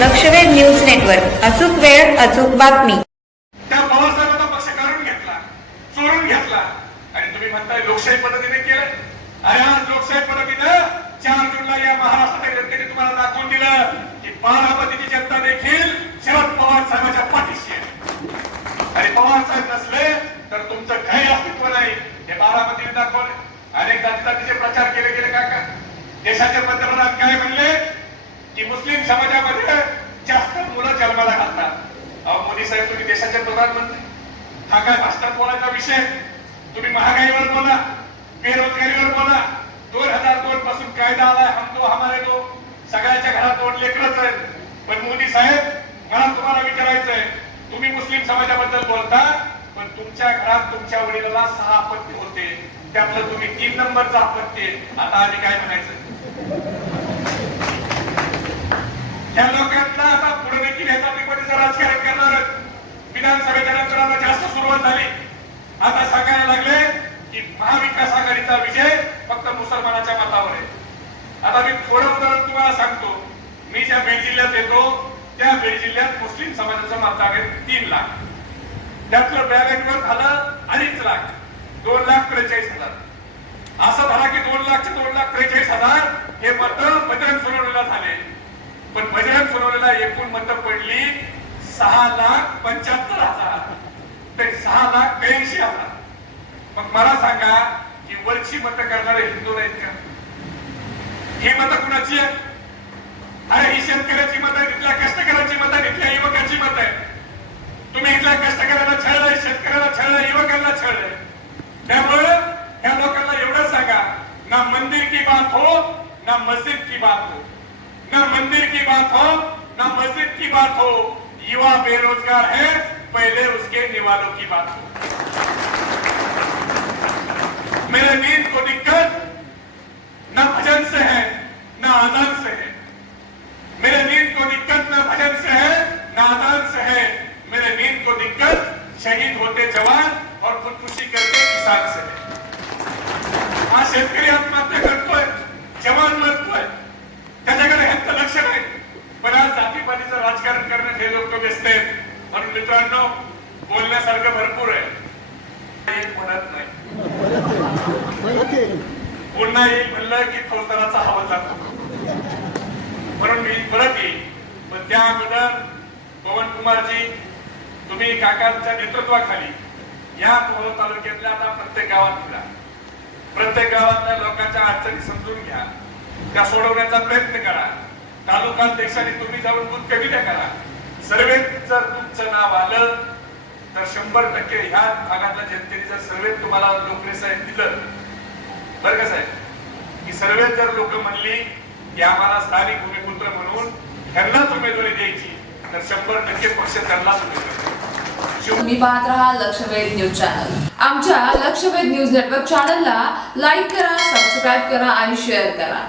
लक्षवेध news network. अचूक वेळ अचूक बातमी. त्या पवारसाहेबांचा पक्ष काढून घेतला चोरून घेतला. आणि तुम्ही म्हणताय लोकशाही पद्धतीने केलं अरे आज लोकशाही पद्धतीनं चार जूनला या महाराष्ट्राच्या जनतेने तुम्हाला दाखवून दिलं की बारामतीची जनता देखील शरद पवार साहेबांच्या पाठीशी आहे. आणि पवार साहेब नसले तर तुमचं काही अस्तित्व नाही. हे बारामतीने दाखवले अनेक जाती जातीचे प्रचार केले गेले काका. देशाचे पंतप्रधान काय म्हणले? की मुस्लिम समाजामध्ये जास्त मुलं जन्माला घालतात. अहो मोदी साहेब तुम्ही देशाचे प्रधानमंत्री. हा काय मास्टर बोलायचा विषय? तुम्ही महागाईवर बोला बेरोजगारीवर बोला. दोन हजार दोन पासून कायदा आलाय हम दो हमारे दो. सगळ्याच्या घरात दोन लेकरच आहे पण मोदी साहेब मला तुम्हाला विचारायचंय. तुम्ही मुस्लिम समाजाबद्दल बोलता पण तुमच्या घरात तुमच्या वडिलाला सहा अपत्य होते. त्यातलं तुम्ही तीन नंबरचा अपत्य आता आम्ही काय म्हणायचं? या लोकांना आता पुढे देखील ह्याच्या पिपटीचं राजकारण करणार विधानसभेच्या नंतर आता जास्त सुरुवात झाली. आता सांगायला लागले की महाविकास आघाडीचा विजय फक्त मुसलमानाच्या मतावर आहे. आता मी थोडं उदाहरण तुम्हाला सांगतो. मी ज्या बीड जिल्ह्यात येतो त्या बीड जिल्ह्यात मुस्लिम समाजाचं मत आहे तीन लाख. त्यातलं बॅलेटवर झालं आणि लाख दोन लाख त्रेचाळीस हजार असं झाला की दोन लाख ते दोन लाख त्रेचाळीस हजार हे मत बजरंग सोनवणेला झाले पण बजरंग एकूण मतं पडली सहा लाख पंच्याहत्तर हजार. ते सहा लाख ब्याऐंशी हजार. मग मला सांगा की वरची मतं करणारे हिंदू नाहीत का? ही मतं कुणाची आहे अरे ही शेतकऱ्याची मत आहे तिथल्या कष्टकऱ्याची मत आहे तिथल्या युवकाची मत आहे तुम्ही इथल्या कष्टकऱ्याला छळलंय शेतकऱ्याला छळलंय युवकांना छळलंय त्यामुळे ह्या लोकांना एवढं सांगा ना मंदिर की बात हो ना मस्जिद की बात हो. ना मंदिर की बात हो ना मस्जिद की बात हो, युवा बेरोजगार है, पहले उसके निवालों की बात हो। मेरे नींद को दिक्कत, न भजन से है, न आजान से है। मेरे नींद को दिक्कत, न भजन से है, न आजान से है। मेरे नींद को दिक्कत, शहीद होते जवान और खुदकुशी करते किसान से है। हा शेतकरी आत्महत्या म्हणून मित्रांनो बोलण्यासारखं भरपूर आहे. म्हणत नाही. पुन्हा येईल म्हणलं की फौजदाराचा हवा जातो. म्हणून मी परत येईल पण त्या अगोदर पवन कुमारजी तुम्ही काकांच्या नेतृत्वाखाली या पोहळ तालुक्यातल्या आता प्रत्येक गावात फिरा. प्रत्येक गावातल्या लोकांच्या अडचणी समजून घ्या. त्या सोडवण्याचा प्रयत्न करा. तालुका अध्यक्षांनी तुम्ही जाऊन दूध कविता करा. सर्वेत जर तुमचं नाव आलं तर शंभर टक्के ह्या भागातल्या जनतेने जर सर्वेत तुम्हाला लोकरे साहेब दिलं बरं का साहेब? की सर्वेत जर लोक म्हणली की आम्हाला स्थानिक भूमिपुत्र म्हणून त्यांनाच उमेदवारी द्यायची तर शंभर टक्के पक्ष त्यांनाच उमेदवारी शिव तुम्ही पाहत राहा लक्षवेध न्यूज चॅनल. आमच्या लक्षवेध न्यूज नेटवर्क चॅनलला लाईक करा सबस्क्राईब करा आणि शेअर करा.